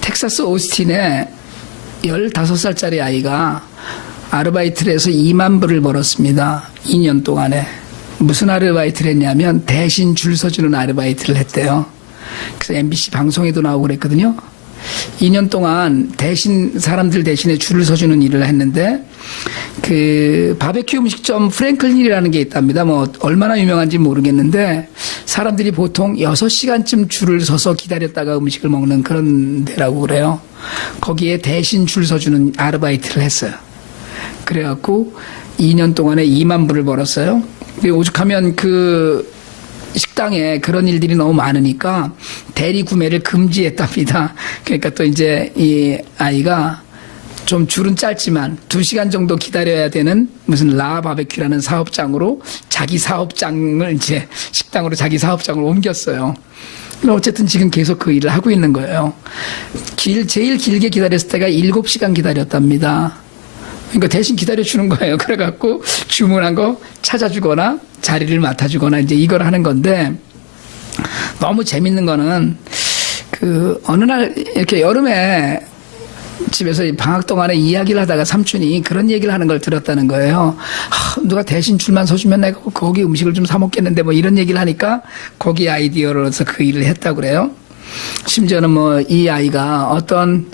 텍사스 오스틴에 15살짜리 아이가 아르바이트를 해서 2만 불을 벌었습니다. 2년 동안에. 무슨 아르바이트를 했냐면 대신 줄 서주는 아르바이트를 했대요. 그래서 MBC 방송에도 나오고 그랬거든요. 2년 동안 사람들 대신에 줄을 서주는 일을 했는데, 그 바베큐 음식점 프랭클린이라는 게 있답니다. 뭐 얼마나 유명한지 모르겠는데 사람들이 보통 6시간쯤 줄을 서서 기다렸다가 음식을 먹는 그런 데라고 그래요. 거기에 대신 줄 서주는 아르바이트를 했어요. 그래갖고 2년 동안에 2만 불을 벌었어요. 오죽하면 그 식당에 그런 일들이 너무 많으니까 대리 구매를 금지했답니다. 그러니까 또 이제 이 아이가 좀 줄은 짧지만 2시간 정도 기다려야 되는 무슨 라 바베큐라는 사업장으로 자기 사업장을 이제 식당으로 자기 사업장을 옮겼어요. 어쨌든 지금 계속 그 일을 하고 있는 거예요. 제일 길게 기다렸을 때가 7시간 기다렸답니다. 그러니까 대신 기다려주는 거예요. 그래갖고 주문한 거 찾아주거나 자리를 맡아주거나 이제 이걸 하는 건데, 너무 재밌는 거는 그 어느 날 이렇게 여름에 집에서 방학 동안에 이야기를 하다가 삼촌이 그런 얘기를 하는 걸 들었다는 거예요. 누가 대신 줄만 서주면 내가 거기 음식을 좀 사 먹겠는데 뭐 이런 얘기를 하니까 거기 아이디어로서 그 일을 했다고 그래요. 심지어는 뭐 이 아이가 어떤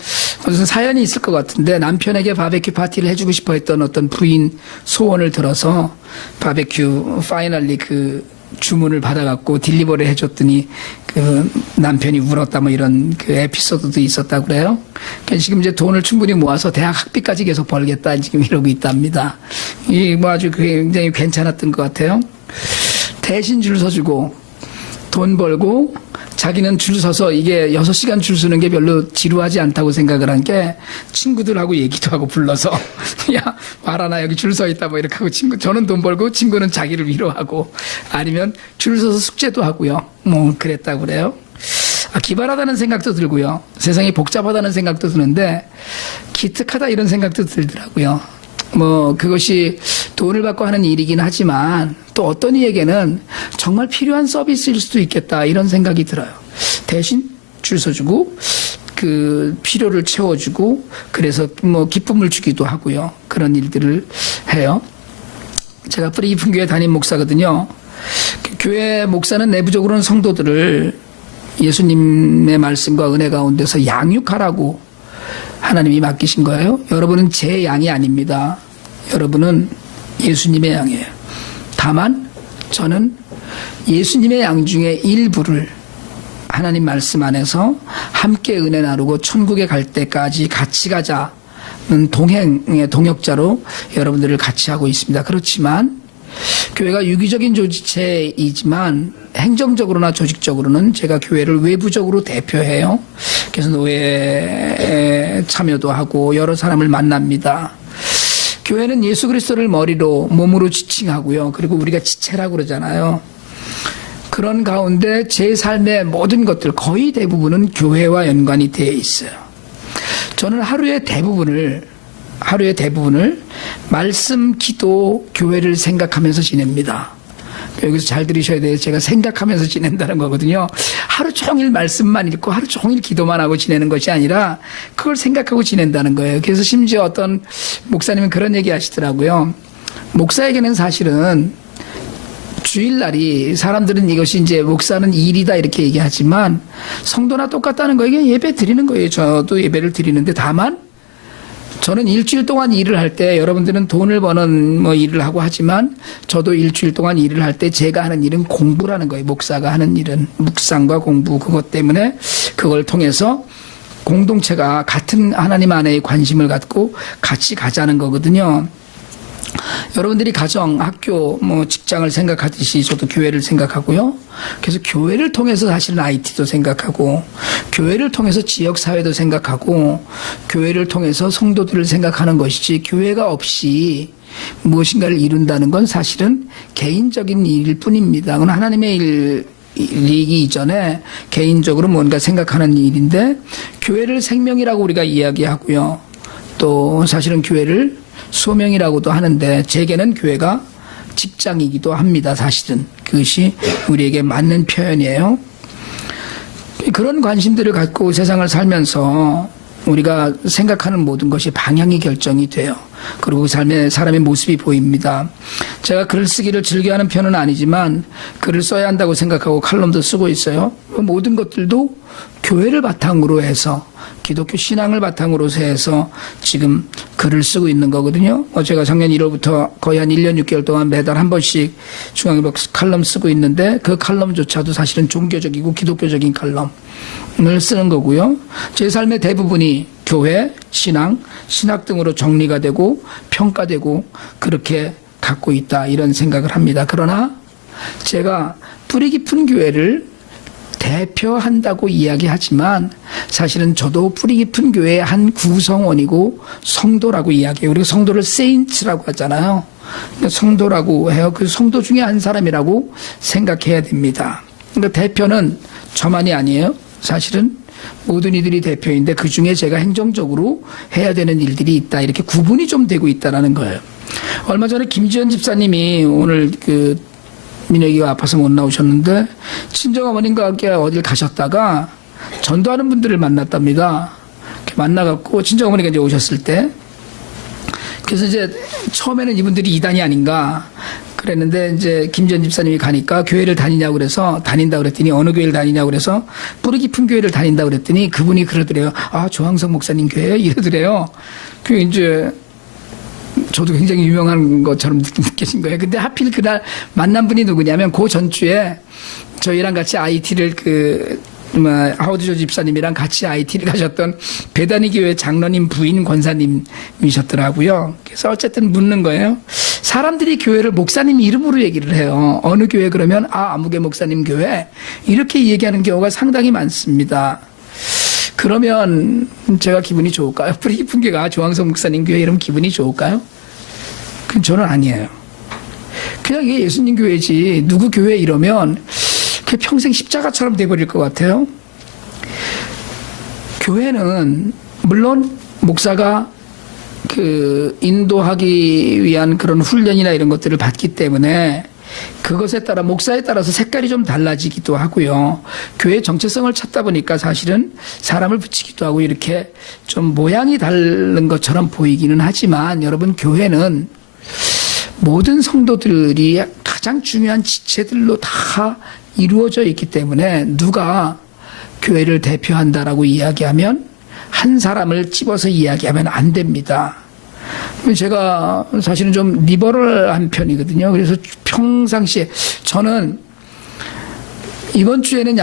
무슨 사연이 있을 것 같은데 남편에게 바베큐 파티를 해주고 싶어 했던 어떤 부인 소원을 들어서 바베큐 파이널리 그 주문을 받아갖고 딜리버리 해줬더니 그 남편이 울었다 뭐 이런 그 에피소드도 있었다고 그래요. 그러니까 지금 이제 돈을 충분히 모아서 대학 학비까지 계속 벌겠다 지금 이러고 있답니다. 이 뭐 아주 굉장히 괜찮았던 것 같아요. 대신 줄 서주고 돈 벌고 자기는 줄 서서 이게 6시간 줄 서는 게 별로 지루하지 않다고 생각을 한 게 친구들하고 얘기도 하고 불러서 야 와라 나 여기 줄 서 있다 뭐 이렇게 하고 저는 돈 벌고 친구는 자기를 위로하고 아니면 줄 서서 숙제도 하고요. 뭐 그랬다고 그래요. 기발하다는 생각도 들고요. 세상이 복잡하다는 생각도 드는데 기특하다 이런 생각도 들더라고요. 뭐 그것이 돈을 받고 하는 일이긴 하지만 또 어떤 이에게는 정말 필요한 서비스일 수도 있겠다 이런 생각이 들어요. 대신 줄 서주고 그 필요를 채워주고 그래서 뭐 기쁨을 주기도 하고요. 그런 일들을 해요. 제가 뿌리 깊은 교회 담임 목사거든요. 교회 목사는 내부적으로는 성도들을 예수님의 말씀과 은혜 가운데서 양육하라고 하나님이 맡기신 거예요. 여러분은 제 양이 아닙니다. 여러분은 예수님의 양이에요. 다만 저는 예수님의 양 중에 일부를 하나님 말씀 안에서 함께 은혜 나누고 천국에 갈 때까지 같이 가자는 동행의 동역자로 여러분들을 같이 하고 있습니다. 그렇지만 교회가 유기적인 조직체이지만 행정적으로나 조직적으로는 제가 교회를 외부적으로 대표해요. 그래서 노예에 참여도 하고 여러 사람을 만납니다. 교회는 예수 그리스도를 머리로 몸으로 지칭하고요. 그리고 우리가 지체라고 그러잖아요. 그런 가운데 제 삶의 모든 것들 거의 대부분은 교회와 연관이 되어 있어요. 저는 하루의 대부분을 말씀, 기도, 교회를 생각하면서 지냅니다. 여기서 잘 들으셔야 돼요. 제가 생각하면서 지낸다는 거거든요. 하루 종일 말씀만 읽고 하루 종일 기도만 하고 지내는 것이 아니라 그걸 생각하고 지낸다는 거예요. 그래서 심지어 어떤 목사님은 그런 얘기 하시더라고요. 목사에게는 사실은 주일날이 사람들은 이것이 이제 목사는 일이다 이렇게 얘기하지만 성도나 똑같다는 거예요. 예배 드리는 거예요. 저도 예배를 드리는데 다만 저는 일주일 동안 일을 할 때 여러분들은 돈을 버는 뭐 일을 하고 하지만 저도 일주일 동안 일을 할 때 제가 하는 일은 공부라는 거예요. 목사가 하는 일은 묵상과 공부 그것 때문에 그걸 통해서 공동체가 같은 하나님 안에 관심을 갖고 같이 가자는 거거든요. 여러분들이 가정, 학교, 뭐 직장을 생각하듯이 저도 교회를 생각하고요. 그래서 교회를 통해서 사실은 IT도 생각하고 교회를 통해서 지역사회도 생각하고 교회를 통해서 성도들을 생각하는 것이지 교회가 없이 무엇인가를 이룬다는 건 사실은 개인적인 일일 뿐입니다. 그건 하나님의 일이기 이전에 개인적으로 뭔가 생각하는 일인데 교회를 생명이라고 우리가 이야기하고요. 또 사실은 교회를 소명이라고도 하는데 제게는 교회가 직장이기도 합니다. 사실은 그것이 우리에게 맞는 표현이에요. 그런 관심들을 갖고 세상을 살면서 우리가 생각하는 모든 것이 방향이 결정이 돼요. 그리고 그 삶에 사람의 모습이 보입니다. 제가 글 쓰기를 즐겨하는 편은 아니지만 글을 써야 한다고 생각하고 칼럼도 쓰고 있어요. 모든 것들도 교회를 바탕으로 해서 기독교 신앙을 바탕으로 해서 지금 글을 쓰고 있는 거거든요. 제가 작년 1월부터 거의 한 1년 6개월 동안 매달 한 번씩 중앙일보 칼럼 쓰고 있는데 그 칼럼조차도 사실은 종교적이고 기독교적인 칼럼을 쓰는 거고요. 제 삶의 대부분이 교회, 신앙, 신학 등으로 정리가 되고 평가되고 그렇게 갖고 있다 이런 생각을 합니다. 그러나 제가 뿌리 깊은 교회를 대표한다고 이야기하지만 사실은 저도 뿌리 깊은 교회의 한 구성원이고 성도라고 이야기해요. 우리가 성도를 세인츠라고 하잖아요. 성도라고 해요. 그 성도 중에 한 사람이라고 생각해야 됩니다. 그러니까 대표는 저만이 아니에요. 사실은 모든 이들이 대표인데 그 중에 제가 행정적으로 해야 되는 일들이 있다. 이렇게 구분이 좀 되고 있다는 거예요. 얼마 전에 김지연 집사님이 오늘 민혁이가 아파서 못 나오셨는데 친정어머님과 함께 어딜 가셨다가 전도하는 분들을 만났답니다. 만나갖고 친정어머니가 이제 오셨을 때 그래서 이제 처음에는 이분들이 이단이 아닌가 그랬는데 이제 김지연 집사님이 가니까 교회를 다니냐고 그래서 다닌다고 그랬더니 어느 교회를 다니냐고 그래서 뿌리 깊은 교회를 다닌다고 그랬더니 그분이 그러더래요. 아, 조항석 목사님 교회 이러더래요. 그 이제 저도 굉장히 유명한 것처럼 느껴진 거예요. 근데 하필 그날 만난 분이 누구냐면 그 전주에 저희랑 같이 IT를 하워드 조 집사님이랑 같이 IT를 가셨던 배단위 교회 장로님 부인 권사님이셨더라고요. 그래서 어쨌든 묻는 거예요. 사람들이 교회를 목사님 이름으로 얘기를 해요. 어느 교회 그러면 아무개 목사님 교회 이렇게 얘기하는 경우가 상당히 많습니다. 그러면 제가 기분이 좋을까요? 뿌리 깊은 교회가 조항석 목사님 교회 이러면 기분이 좋을까요? 그건 저는 아니에요. 그냥 이게 예수님 교회지 누구 교회 이러면 그게 평생 십자가처럼 돼버릴 것 같아요. 교회는 물론 목사가 인도하기 위한 그런 훈련이나 이런 것들을 받기 때문에 그것에 따라 목사에 따라서 색깔이 좀 달라지기도 하고요. 교회 정체성을 찾다 보니까 사실은 사람을 붙이기도 하고 이렇게 좀 모양이 다른 것처럼 보이기는 하지만 여러분 교회는 모든 성도들이 가장 중요한 지체들로 다 이루어져 있기 때문에 누가 교회를 대표한다라고 이야기하면 한 사람을 집어서 이야기하면 안 됩니다. 제가 사실은 좀 리버럴한 편이거든요. 그래서 평상시에 저는 이번 주에는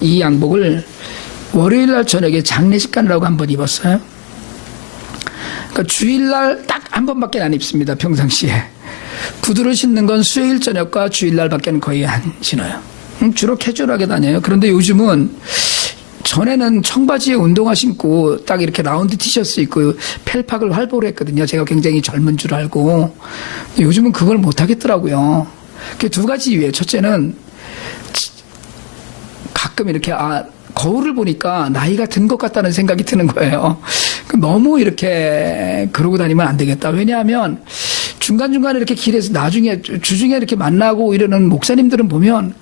이 양복을 월요일 날 저녁에 장례식 가느라고 한번 입었어요. 그러니까 주일날 딱 한 번밖에 안 입습니다. 평상시에. 구두를 신는 건 수요일 저녁과 주일날밖에 거의 안 신어요. 주로 캐주얼하게 다녀요. 그런데 요즘은 전에는 청바지에 운동화 신고 딱 이렇게 라운드 티셔츠 입고 펠팍을 활보로 했거든요. 제가 굉장히 젊은 줄 알고. 요즘은 그걸 못 하겠더라고요. 그 두 가지 이유예요. 첫째는 가끔 이렇게 거울을 보니까 나이가 든 것 같다는 생각이 드는 거예요. 너무 이렇게 그러고 다니면 안 되겠다. 왜냐하면 중간중간에 이렇게 길에서 나중에 주중에 이렇게 만나고 이러는 목사님들은 보면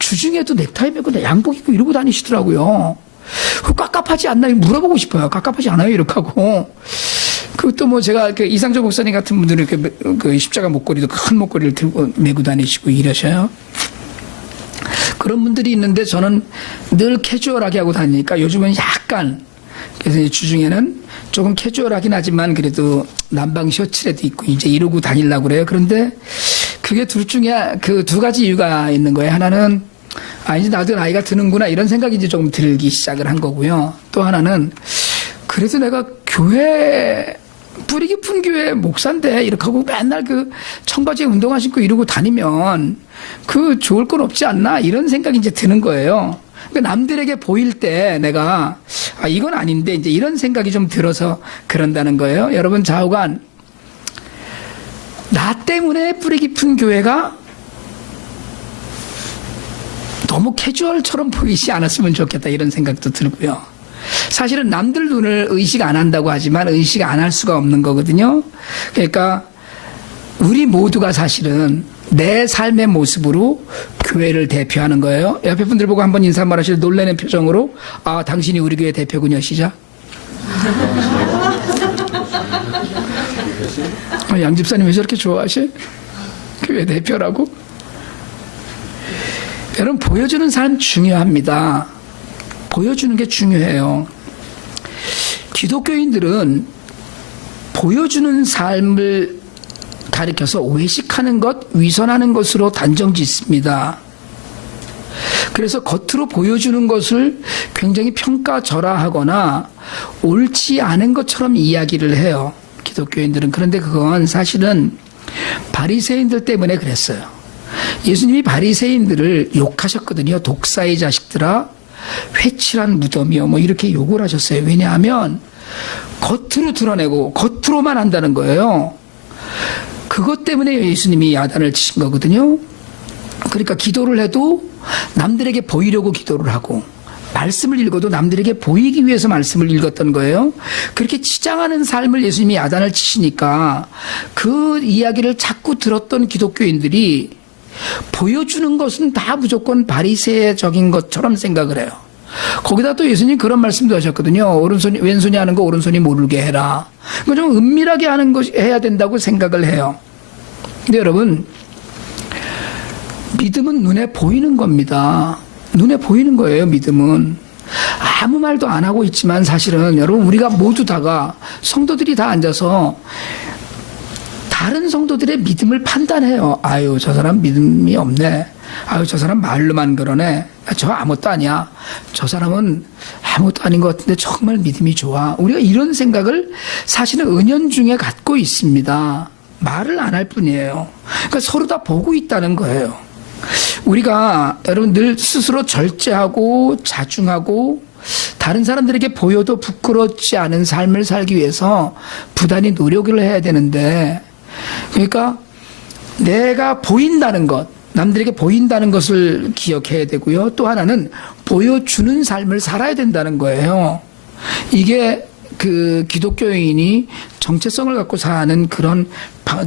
주중에도 넥타이 메고 양복 입고 이러고 다니시더라고요. 깝깝하지 않나요? 물어보고 싶어요. 깝깝하지 않아요? 이렇게 하고. 그것도 제가 이상조 목사님 같은 분들은 이렇게 십자가 목걸이도 큰 목걸이를 들고 메고 다니시고 이러셔요. 그런 분들이 있는데 저는 늘 캐주얼하게 하고 다니니까 요즘은 약간 그래서 주중에는 조금 캐주얼하긴 하지만 그래도 남방 셔츠라도 입고 이제 이러고 다니려고 그래요. 그런데 그게 둘 중에 그 두 가지 이유가 있는 거예요. 하나는 이제 나도 나이가 드는구나 이런 생각이 이제 조금 들기 시작을 한 거고요. 또 하나는 그래도 내가 교회 뿌리 깊은 교회 목사인데 이렇게 하고 맨날 청바지에 운동화 신고 이러고 다니면 좋을 건 없지 않나 이런 생각이 이제 드는 거예요. 그러니까 남들에게 보일 때 내가 이건 아닌데 이제 이런 생각이 좀 들어서 그런다는 거예요. 여러분 좌우간 나 때문에 뿌리 깊은 교회가 너무 캐주얼처럼 보이지 않았으면 좋겠다 이런 생각도 들고요. 사실은 남들 눈을 의식 안 한다고 하지만 의식 안 할 수가 없는 거거든요. 그러니까 우리 모두가 사실은 내 삶의 모습으로 교회를 대표하는 거예요. 옆에 분들 보고 한번 인사 한번 하시고 놀라는 표정으로 아, 당신이 우리 교회 대표군요. 시작. 양 집사님 왜 저렇게 좋아하시? 교회 대표라고? 여러분, 보여주는 삶 중요합니다. 보여주는 게 중요해요. 기독교인들은 보여주는 삶을 가리켜서 외식하는 것, 위선하는 것으로 단정 짓습니다. 그래서 겉으로 보여주는 것을 굉장히 평가절하하거나 옳지 않은 것처럼 이야기를 해요. 기독교인들은. 그런데 그건 사실은 바리새인들 때문에 그랬어요. 예수님이 바리새인들을 욕하셨거든요. 독사의 자식들아, 회칠한 무덤이요, 뭐 이렇게 욕을 하셨어요. 왜냐하면 겉으로 드러내고 겉으로만 한다는 거예요. 그것 때문에 예수님이 야단을 치신 거거든요. 그러니까 기도를 해도 남들에게 보이려고 기도를 하고, 말씀을 읽어도 남들에게 보이기 위해서 말씀을 읽었던 거예요. 그렇게 치장하는 삶을 예수님이 야단을 치시니까 그 이야기를 자꾸 들었던 기독교인들이 보여주는 것은 다 무조건 바리새적인 것처럼 생각을 해요. 거기다 또 예수님 그런 말씀도 하셨거든요. 오른손이 왼손이 하는 거 오른손이 모르게 해라. 그거 좀 은밀하게 하는 것 해야 된다고 생각을 해요. 근데 여러분, 믿음은 눈에 보이는 겁니다. 눈에 보이는 거예요. 믿음은 아무 말도 안 하고 있지만 사실은 여러분, 우리가 모두 다가 성도들이 다 앉아서 다른 성도들의 믿음을 판단해요. 아유, 저 사람 믿음이 없네. 아유, 저 사람 말로만 그러네. 저 아무것도 아니야. 저 사람은 아무것도 아닌 것 같은데 정말 믿음이 좋아. 우리가 이런 생각을 사실은 은연중에 갖고 있습니다. 말을 안 할 뿐이에요. 그러니까 서로 다 보고 있다는 거예요. 우리가 여러분 늘 스스로 절제하고 자중하고 다른 사람들에게 보여도 부끄럽지 않은 삶을 살기 위해서 부단히 노력을 해야 되는데, 그러니까 내가 보인다는 것, 남들에게 보인다는 것을 기억해야 되고요. 또 하나는 보여주는 삶을 살아야 된다는 거예요. 이게 그 기독교인이 정체성을 갖고 사는 그런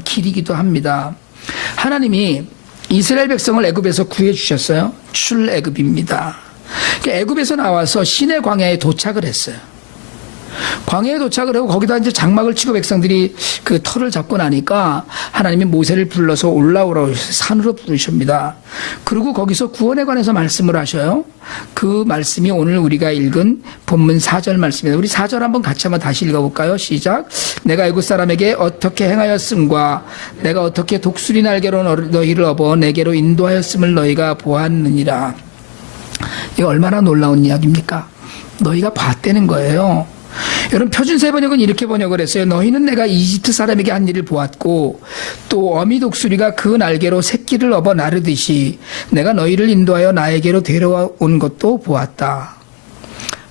길이기도 합니다. 하나님이 이스라엘 백성을 애굽에서 구해 주셨어요. 출애굽입니다. 애굽에서 나와서 시내 광야에 도착을 했어요. 광야에 도착을 하고 거기다 이제 장막을 치고 백성들이 그 터를 잡고 나니까 하나님이 모세를 불러서 올라오라고 산으로 부르십니다. 그리고 거기서 구원에 관해서 말씀을 하셔요. 그 말씀이 오늘 우리가 읽은 본문 4절 말씀입니다. 우리 4절 한번 같이 한번 다시 읽어볼까요? 시작. 내가 애굽 사람에게 어떻게 행하였음과 내가 어떻게 독수리 날개로 너희를 업어 내게로 인도하였음을 너희가 보았느니라. 이거 얼마나 놀라운 이야기입니까? 너희가 봤다는 거예요. 여러분, 표준세 번역은 이렇게 번역을 했어요. 너희는 내가 이집트 사람에게 한 일을 보았고 또 어미 독수리가 그 날개로 새끼를 업어 나르듯이 내가 너희를 인도하여 나에게로 데려온 것도 보았다.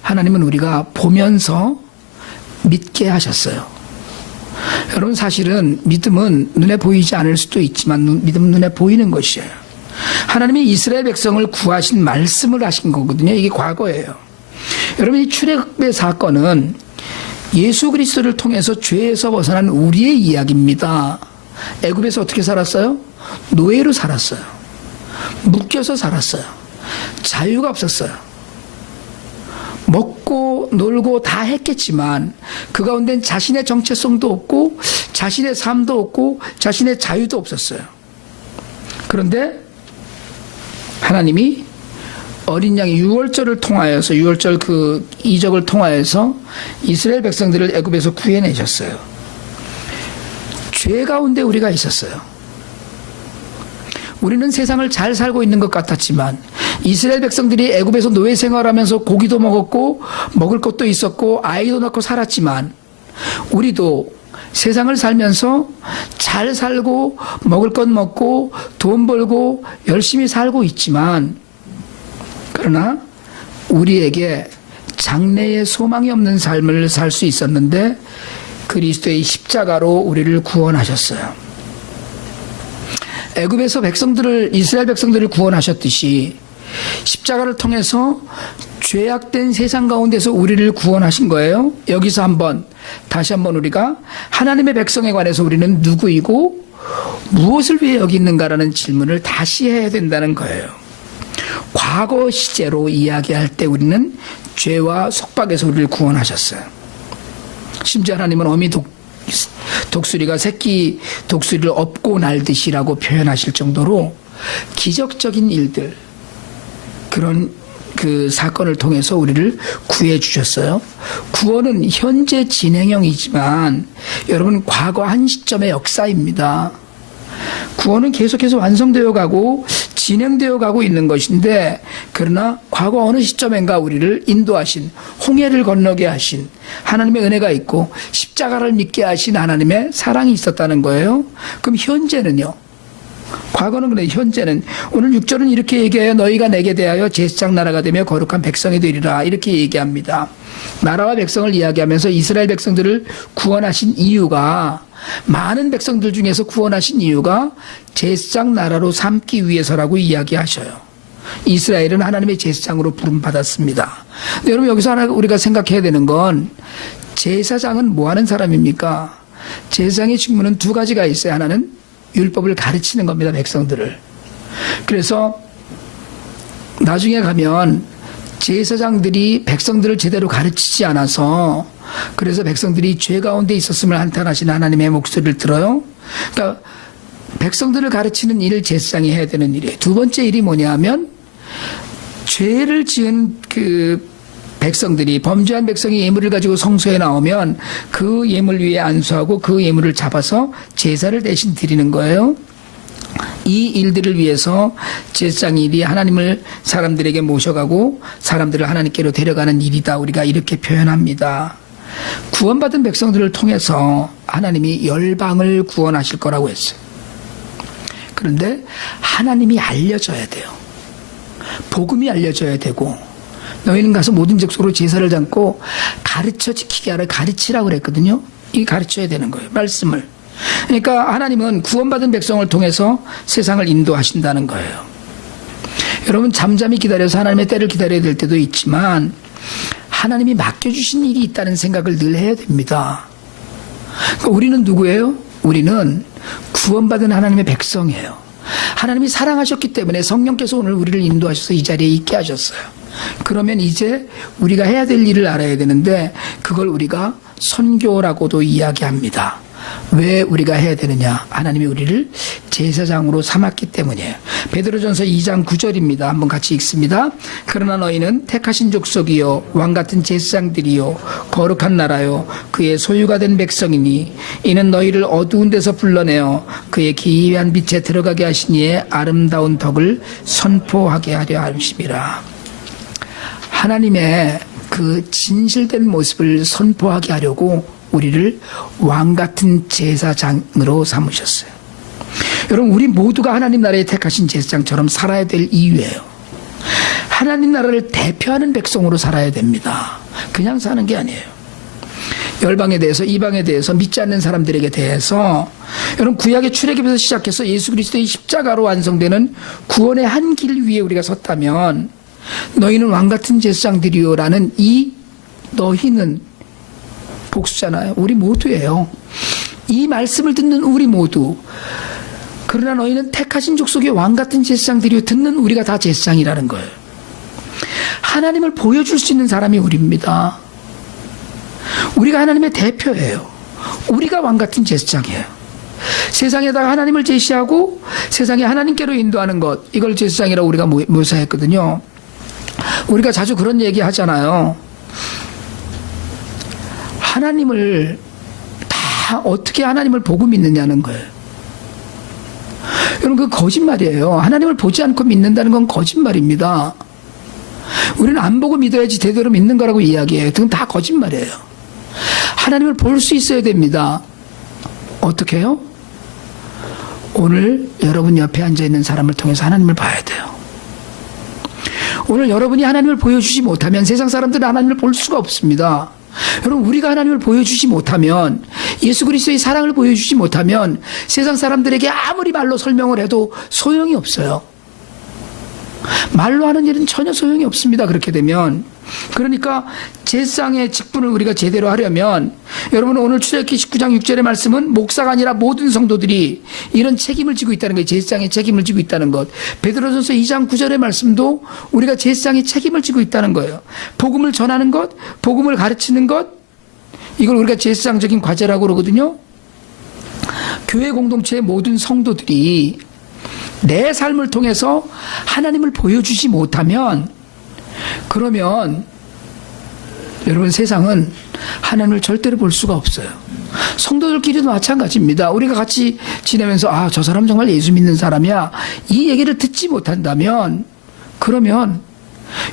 하나님은 우리가 보면서 믿게 하셨어요. 여러분, 사실은 믿음은 눈에 보이지 않을 수도 있지만 믿음은 눈에 보이는 것이에요. 하나님이 이스라엘 백성을 구하신 말씀을 하신 거거든요. 이게 과거예요. 여러분, 이 출애굽의 사건은 예수 그리스도를 통해서 죄에서 벗어난 우리의 이야기입니다. 애굽에서 어떻게 살았어요? 노예로 살았어요. 묶여서 살았어요. 자유가 없었어요. 먹고 놀고 다 했겠지만 그 가운데는 자신의 정체성도 없고 자신의 삶도 없고 자신의 자유도 없었어요. 그런데 하나님이 어린 양의 유월절을 통하여서, 유월절 그 이적을 통하여서 이스라엘 백성들을 애굽에서 구해내셨어요. 죄 가운데 우리가 있었어요. 우리는 세상을 잘 살고 있는 것 같았지만 이스라엘 백성들이 애굽에서 노예 생활하면서 고기도 먹었고 먹을 것도 있었고 아이도 낳고 살았지만 우리도 세상을 살면서 잘 살고 먹을 것 먹고 돈 벌고 열심히 살고 있지만, 그러나 우리에게 장래의 소망이 없는 삶을 살 수 있었는데 그리스도의 십자가로 우리를 구원하셨어요. 애굽에서 이스라엘 백성들을 구원하셨듯이 십자가를 통해서 죄악된 세상 가운데서 우리를 구원하신 거예요. 여기서 다시 한번 우리가 하나님의 백성에 관해서 우리는 누구이고 무엇을 위해 여기 있는가라는 질문을 다시 해야 된다는 거예요. 과거 시제로 이야기할 때 우리는 죄와 속박에서 우리를 구원하셨어요. 심지어 하나님은 어미 독수리가 새끼 독수리를 업고 날듯이라고 표현하실 정도로 기적적인 일들, 그런 그 사건을 통해서 우리를 구해 주셨어요. 구원은 현재 진행형이지만 여러분 과거 한 시점의 역사입니다. 구원은 계속해서 완성되어 가고 진행되어 가고 있는 것인데, 그러나 과거 어느 시점인가 우리를 인도하신, 홍해를 건너게 하신 하나님의 은혜가 있고 십자가를 믿게 하신 하나님의 사랑이 있었다는 거예요. 그럼 현재는요? 과거는 그래, 현재는 오늘 6절은 이렇게 얘기해요. 너희가 내게 대하여 제사장 나라가 되며 거룩한 백성이 되리라, 이렇게 얘기합니다. 나라와 백성을 이야기하면서 이스라엘 백성들을 구원하신 이유가, 많은 백성들 중에서 구원하신 이유가 제사장 나라로 삼기 위해서라고 이야기하셔요. 이스라엘은 하나님의 제사장으로 부름받았습니다. 근데 여러분, 여기서 하나 우리가 생각해야 되는 건, 제사장은 뭐 하는 사람입니까? 제사장의 직무는 두 가지가 있어요. 하나는 율법을 가르치는 겁니다, 백성들을. 그래서 나중에 가면 제사장들이 백성들을 제대로 가르치지 않아서, 그래서 백성들이 죄 가운데 있었음을 한탄하시는 하나님의 목소리를 들어요. 그러니까 백성들을 가르치는 일을 제사장이 해야 되는 일이에요. 두 번째 일이 뭐냐 하면, 죄를 지은 그 백성들이, 범죄한 백성이 예물을 가지고 성소에 나오면 그 예물 위에 안수하고 그 예물을 잡아서 제사를 대신 드리는 거예요. 이 일들을 위해서 제사장 일이 하나님을 사람들에게 모셔가고 사람들을 하나님께로 데려가는 일이다, 우리가 이렇게 표현합니다. 구원받은 백성들을 통해서 하나님이 열방을 구원하실 거라고 했어요. 그런데 하나님이 알려져야 돼요. 복음이 알려져야 되고, 너희는 가서 모든 족속으로 제사를 잡고 가르쳐 지키게 하라, 가르치라고 그랬거든요. 이게 가르쳐야 되는 거예요, 말씀을. 그러니까 하나님은 구원받은 백성을 통해서 세상을 인도하신다는 거예요. 여러분, 잠잠히 기다려서 하나님의 때를 기다려야 될 때도 있지만, 하나님이 맡겨주신 일이 있다는 생각을 늘 해야 됩니다. 그러니까 우리는 누구예요? 우리는 구원받은 하나님의 백성이에요. 하나님이 사랑하셨기 때문에 성령께서 오늘 우리를 인도하셔서 이 자리에 있게 하셨어요. 그러면 이제 우리가 해야 될 일을 알아야 되는데, 그걸 우리가 선교라고도 이야기합니다. 왜 우리가 해야 되느냐? 하나님이 우리를 제사장으로 삼았기 때문이에요. 베드로전서 2장 9절입니다. 한번 같이 읽습니다. 그러나 너희는 택하신 족속이요 왕같은 제사장들이요 거룩한 나라요 그의 소유가 된 백성이니, 이는 너희를 어두운 데서 불러내어 그의 기이한 빛에 들어가게 하신 이의 아름다운 덕을 선포하게 하려 하심이라. 하나님의 그 진실된 모습을 선포하게 하려고 우리를 왕같은 제사장으로 삼으셨어요. 여러분, 우리 모두가 하나님 나라에 택하신 제사장처럼 살아야 될 이유예요. 하나님 나라를 대표하는 백성으로 살아야 됩니다. 그냥 사는 게 아니에요. 열방에 대해서, 이방에 대해서, 믿지 않는 사람들에게 대해서, 여러분, 구약의 출애굽에서 시작해서 예수 그리스도의 십자가로 완성되는 구원의 한 길 위에 우리가 섰다면, 너희는 왕같은 제사장들이요라는 이 너희는 복수잖아요. 우리 모두예요. 이 말씀을 듣는 우리 모두. 그러나 너희는 택하신 족속의 왕같은 제사장들이요, 듣는 우리가 다 제사장이라는 거예요. 하나님을 보여줄 수 있는 사람이 우리입니다. 우리가 하나님의 대표예요. 우리가 왕같은 제사장이에요. 세상에다가 하나님을 제시하고 세상에 하나님께로 인도하는 것, 이걸 제사장이라고 우리가 묘사했거든요. 우리가 자주 그런 얘기 하잖아요. 하나님을 다 어떻게 하나님을 보고 믿느냐는 거예요. 여러분, 그 거짓말이에요. 하나님을 보지 않고 믿는다는 건 거짓말입니다. 우리는 안 보고 믿어야지 제대로 믿는 거라고 이야기해요. 그건 다 거짓말이에요. 하나님을 볼 수 있어야 됩니다. 어떻게 해요? 오늘 여러분 옆에 앉아있는 사람을 통해서 하나님을 봐야 돼요. 오늘 여러분이 하나님을 보여주지 못하면 세상 사람들은 하나님을 볼 수가 없습니다. 여러분, 우리가 하나님을 보여주지 못하면, 예수 그리스도의 사랑을 보여주지 못하면 세상 사람들에게 아무리 말로 설명을 해도 소용이 없어요. 말로 하는 일은 전혀 소용이 없습니다. 그렇게 되면. 그러니까 제사장의 직분을 우리가 제대로 하려면 여러분 오늘 출애굽기 19장 6절의 말씀은 목사가 아니라 모든 성도들이 이런 책임을 지고 있다는 거예요. 제사장의 책임을 지고 있다는 것. 베드로전서 2장 9절의 말씀도 우리가 제사장의 책임을 지고 있다는 거예요. 복음을 전하는 것, 복음을 가르치는 것, 이걸 우리가 제사장적인 과제라고 그러거든요. 교회 공동체의 모든 성도들이 내 삶을 통해서 하나님을 보여주지 못하면 그러면 여러분 세상은 하나님을 절대로 볼 수가 없어요. 성도들끼리도 마찬가지입니다. 우리가 같이 지내면서 저 사람 정말 예수 믿는 사람이야 이 얘기를 듣지 못한다면 그러면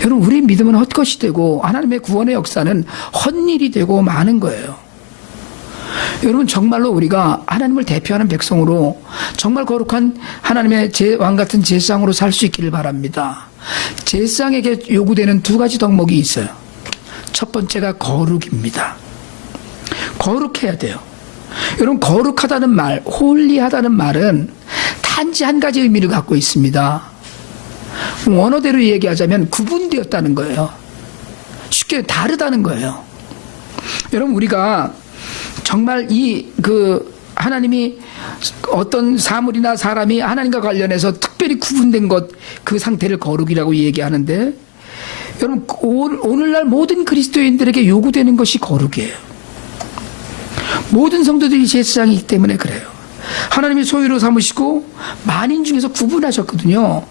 여러분 우리 믿음은 헛것이 되고 하나님의 구원의 역사는 헛일이 되고 마는 거예요. 여러분 정말로 우리가 하나님을 대표하는 백성으로 정말 거룩한 하나님의 왕 같은 제사장으로 살 수 있기를 바랍니다. 제사장에게 요구되는 두 가지 덕목이 있어요. 첫 번째가 거룩입니다. 거룩해야 돼요. 여러분 거룩하다는 말, 홀리하다는 말은 단지 한 가지 의미를 갖고 있습니다. 원어대로 얘기하자면 구분되었다는 거예요. 쉽게 다르다는 거예요. 여러분 우리가 정말 하나님이 어떤 사물이나 사람이 하나님과 관련해서 특별히 구분된 것, 그 상태를 거룩이라고 얘기하는데 여러분 오늘날 모든 그리스도인들에게 요구되는 것이 거룩이에요. 모든 성도들이 제사장이기 때문에 그래요. 하나님이 소유로 삼으시고 만인 중에서 구분하셨거든요.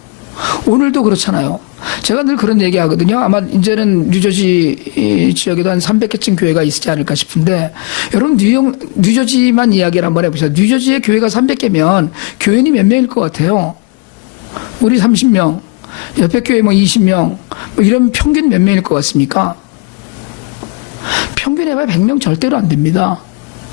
오늘도 그렇잖아요. 제가 늘 그런 얘기 하거든요. 아마 이제는 뉴저지 지역에도 한 300개쯤 교회가 있지 않을까 싶은데 여러분 뉴저지만 이야기를 한번 해보세요. 뉴저지에 교회가 300개면 교인이 몇 명일 것 같아요? 우리 30명, 옆에 교회 20명, 이러면 평균 몇 명일 것 같습니까? 평균 해봐야 100명 절대로 안 됩니다.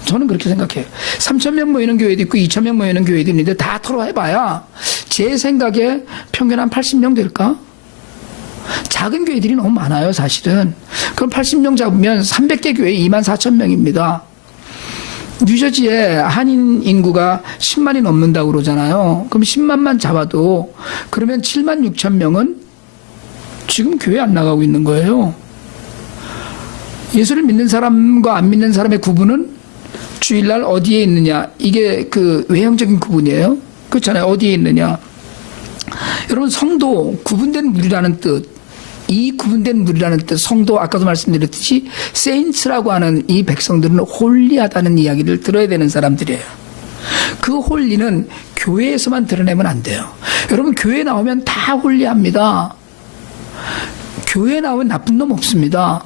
저는 그렇게 생각해요. 3,000명 모이는 교회도 있고 2,000명 모이는 교회도 있는데 다 토로해봐야 제 생각에 평균 한 80명 될까? 작은 교회들이 너무 많아요 사실은. 그럼 80명 잡으면 300개 교회 24,000명입니다. 뉴저지에 한인 인구가 10만이 넘는다고 그러잖아요. 그럼 10만만 잡아도 그러면 7만 6천 명은 지금 교회 안 나가고 있는 거예요. 예수를 믿는 사람과 안 믿는 사람의 구분은 주일날 어디에 있느냐, 이게 그 외형적인 구분이에요. 그렇잖아요. 어디에 있느냐. 여러분 성도, 구분된 무리라는 뜻, 이 구분된 무리라는 뜻, 성도, 아까도 말씀드렸듯이 세인츠라고 하는 이 백성들은 홀리하다는 이야기를 들어야 되는 사람들이에요. 그 홀리는 교회에서만 드러내면 안 돼요. 여러분 교회 나오면 다 홀리합니다. 교회 나오면 나쁜 놈 없습니다.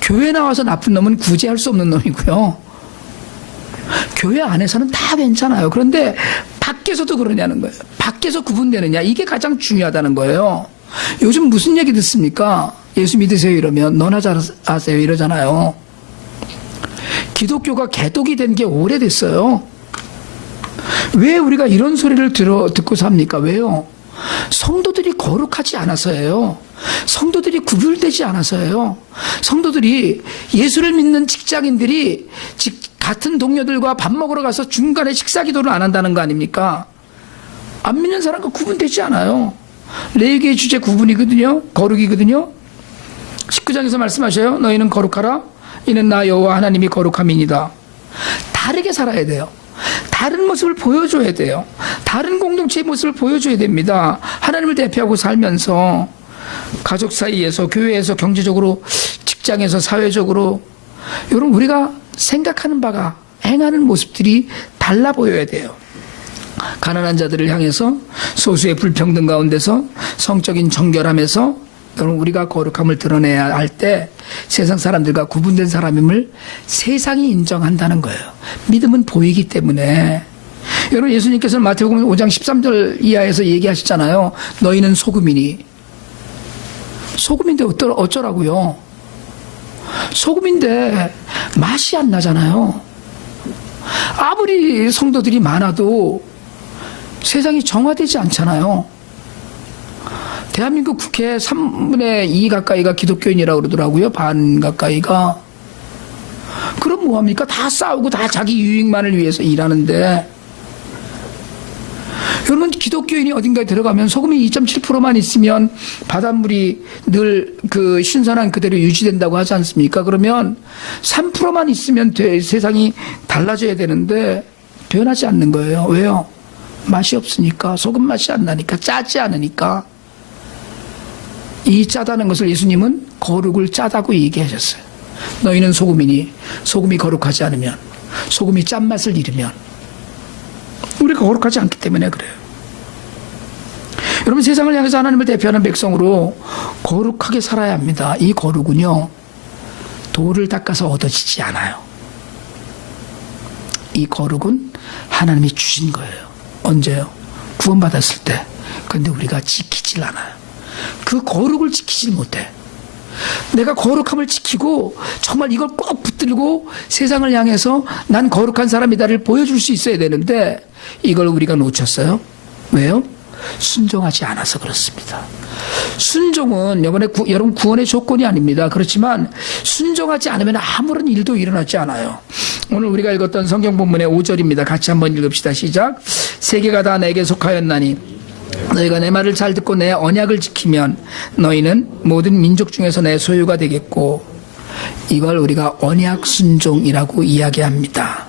교회 나와서 나쁜 놈은 구제할 수 없는 놈이고요. 교회 안에서는 다 괜찮아요. 그런데 밖에서도 그러냐는 거예요. 밖에서 구분되느냐, 이게 가장 중요하다는 거예요. 요즘 무슨 얘기 듣습니까? 예수 믿으세요 이러면 너나 잘하세요 이러잖아요. 기독교가 개독이 된 게 오래됐어요. 왜 우리가 이런 소리를 듣고 삽니까? 왜요? 성도들이 거룩하지 않아서예요. 성도들이 구별되지 않아서예요. 성도들이, 예수를 믿는 직장인들이 같은 동료들과 밥 먹으러 가서 중간에 식사 기도를 안 한다는 거 아닙니까? 안 믿는 사람과 구분되지 않아요. 레위기의 주제 구분이거든요. 거룩이거든요. 19장에서 말씀하셔요. 너희는 거룩하라. 이는 나 여호와 하나님이 거룩함이니이다. 다르게 살아야 돼요. 다른 모습을 보여줘야 돼요. 다른 공동체의 모습을 보여줘야 됩니다. 하나님을 대표하고 살면서 가족 사이에서, 교회에서, 경제적으로, 직장에서, 사회적으로 여러분 우리가 생각하는 바가, 행하는 모습들이 달라 보여야 돼요. 가난한 자들을 향해서, 소수의 불평등 가운데서, 성적인 정결함에서 여러분 우리가 거룩함을 드러내야 할 때 세상 사람들과 구분된 사람임을 세상이 인정한다는 거예요. 믿음은 보이기 때문에. 여러분 예수님께서는 마태복음 5장 13절 이하에서 얘기하시잖아요. 너희는 소금이니. 소금인데 어쩌라고요? 소금인데 맛이 안 나잖아요. 아무리 성도들이 많아도 세상이 정화되지 않잖아요. 대한민국 국회 3분의 2 가까이가 기독교인이라고 그러더라고요. 반 가까이가. 그럼 뭐합니까? 다 싸우고 다 자기 유익만을 위해서 일하는데. 여러분, 기독교인이 어딘가에 들어가면 소금이 2.7%만 있으면 바닷물이 늘 그 신선한 그대로 유지된다고 하지 않습니까? 그러면 3%만 있으면 세상이 달라져야 되는데 변하지 않는 거예요. 왜요? 맛이 없으니까, 소금 맛이 안 나니까, 짜지 않으니까. 이 짜다는 것을 예수님은 거룩을 짜다고 얘기하셨어요. 너희는 소금이니 소금이 거룩하지 않으면, 소금이 짠맛을 잃으면 우리가 거룩하지 않기 때문에 그래요. 여러분, 세상을 향해서 하나님을 대표하는 백성으로 거룩하게 살아야 합니다. 이 거룩은요, 돌을 닦아서 얻어지지 않아요. 이 거룩은 하나님이 주신 거예요. 언제요? 구원받았을 때. 그런데 우리가 지키질 않아요. 그 거룩을 지키질 못해. 내가 거룩함을 지키고 정말 이걸 꼭 붙들고 세상을 향해서 난 거룩한 사람이다를 보여줄 수 있어야 되는데 이걸 우리가 놓쳤어요. 왜요? 순종하지 않아서 그렇습니다. 순종은 여러분 구원의 조건이 아닙니다. 그렇지만 순종하지 않으면 아무런 일도 일어나지 않아요. 오늘 우리가 읽었던 성경 본문의 5절입니다. 같이 한번 읽읍시다. 시작. 세계가 다 내게 속하였나니 너희가 내 말을 잘 듣고 내 언약을 지키면 너희는 모든 민족 중에서 내 소유가 되겠고, 이걸 우리가 언약 순종이라고 이야기합니다.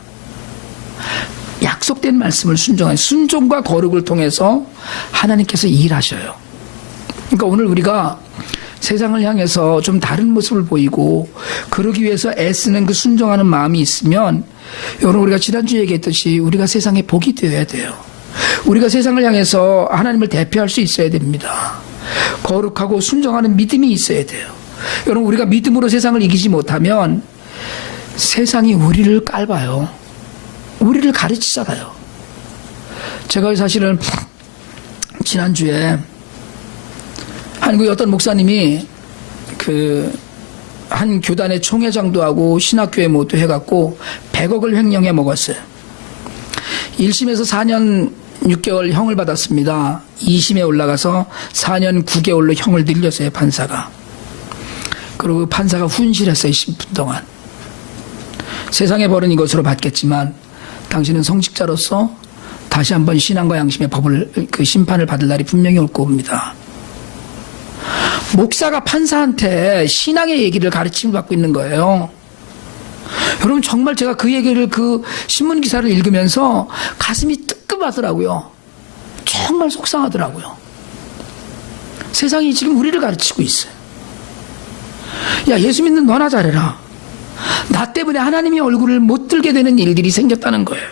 약속된 말씀을 순종하는, 순종과 거룩을 통해서 하나님께서 일하셔요. 그러니까 오늘 우리가 세상을 향해서 좀 다른 모습을 보이고 그러기 위해서 애쓰는 그 순종하는 마음이 있으면, 여러분, 우리가 지난주에 얘기했듯이 우리가 세상에 복이 되어야 돼요. 우리가 세상을 향해서 하나님을 대표할 수 있어야 됩니다. 거룩하고 순종하는 믿음이 있어야 돼요. 여러분, 우리가 믿음으로 세상을 이기지 못하면 세상이 우리를 깔봐요. 우리를 가르치잖아요. 제가 사실은 지난주에 한국의 어떤 목사님이 한 교단의 총회장도 하고 신학교회 모두 해갖고 100억을 횡령해 먹었어요. 1심에서 4년 6개월 형을 받았습니다. 2심에 올라가서 4년 9개월로 형을 늘렸어요, 판사가. 그리고 판사가 훈실했어요, 10분 동안. 세상의 벌은 이것으로 받겠지만 당신은 성직자로서 다시 한번 신앙과 양심의 심판을 받을 날이 분명히 올 겁니다. 목사가 판사한테 신앙의 얘기를 가르침을 받고 있는 거예요. 여러분, 정말 제가 그 얘기를, 그 신문 기사를 읽으면서 가슴이 뜨끔하더라고요. 정말 속상하더라고요. 세상이 지금 우리를 가르치고 있어요. 야, 예수 믿는 너나 잘해라. 나 때문에 하나님의 얼굴을 못 들게 되는 일들이 생겼다는 거예요.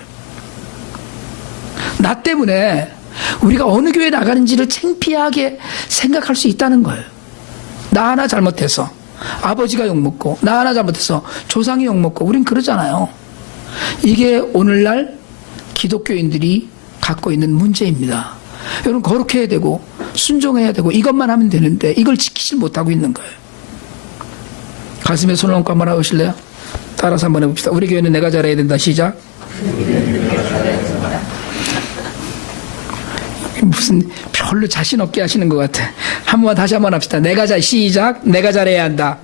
나 때문에 우리가 어느 교회 나가는지를 창피하게 생각할 수 있다는 거예요. 나 하나 잘못해서 아버지가 욕먹고, 나 하나 잘못해서 조상이 욕먹고, 우린 그러잖아요. 이게 오늘날 기독교인들이 갖고 있는 문제입니다. 여러분, 거룩해야 되고 순종해야 되고 이것만 하면 되는데 이걸 지키지 못하고 있는 거예요. 가슴에 손을 얹고 한번 해보실래요? 따라서 한번 해봅시다. 우리 교회는 내가 잘해야 된다. 시작. 무슨 별로 자신 없게 하시는 것 같아. 다시 한번 합시다. 시작. 내가 잘해야 한다.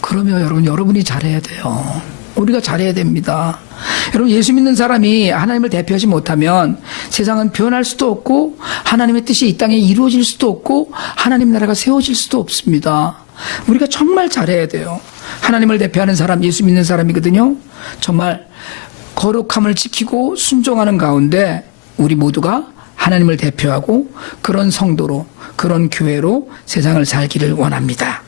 그러면 여러분이 잘해야 돼요. 우리가 잘해야 됩니다. 여러분, 예수 믿는 사람이 하나님을 대표하지 못하면 세상은 변할 수도 없고 하나님의 뜻이 이 땅에 이루어질 수도 없고 하나님 나라가 세워질 수도 없습니다. 우리가 정말 잘해야 돼요. 하나님을 대표하는 사람, 예수 믿는 사람이거든요. 정말 거룩함을 지키고 순종하는 가운데 우리 모두가 하나님을 대표하고 그런 성도로, 그런 교회로 세상을 살기를 원합니다.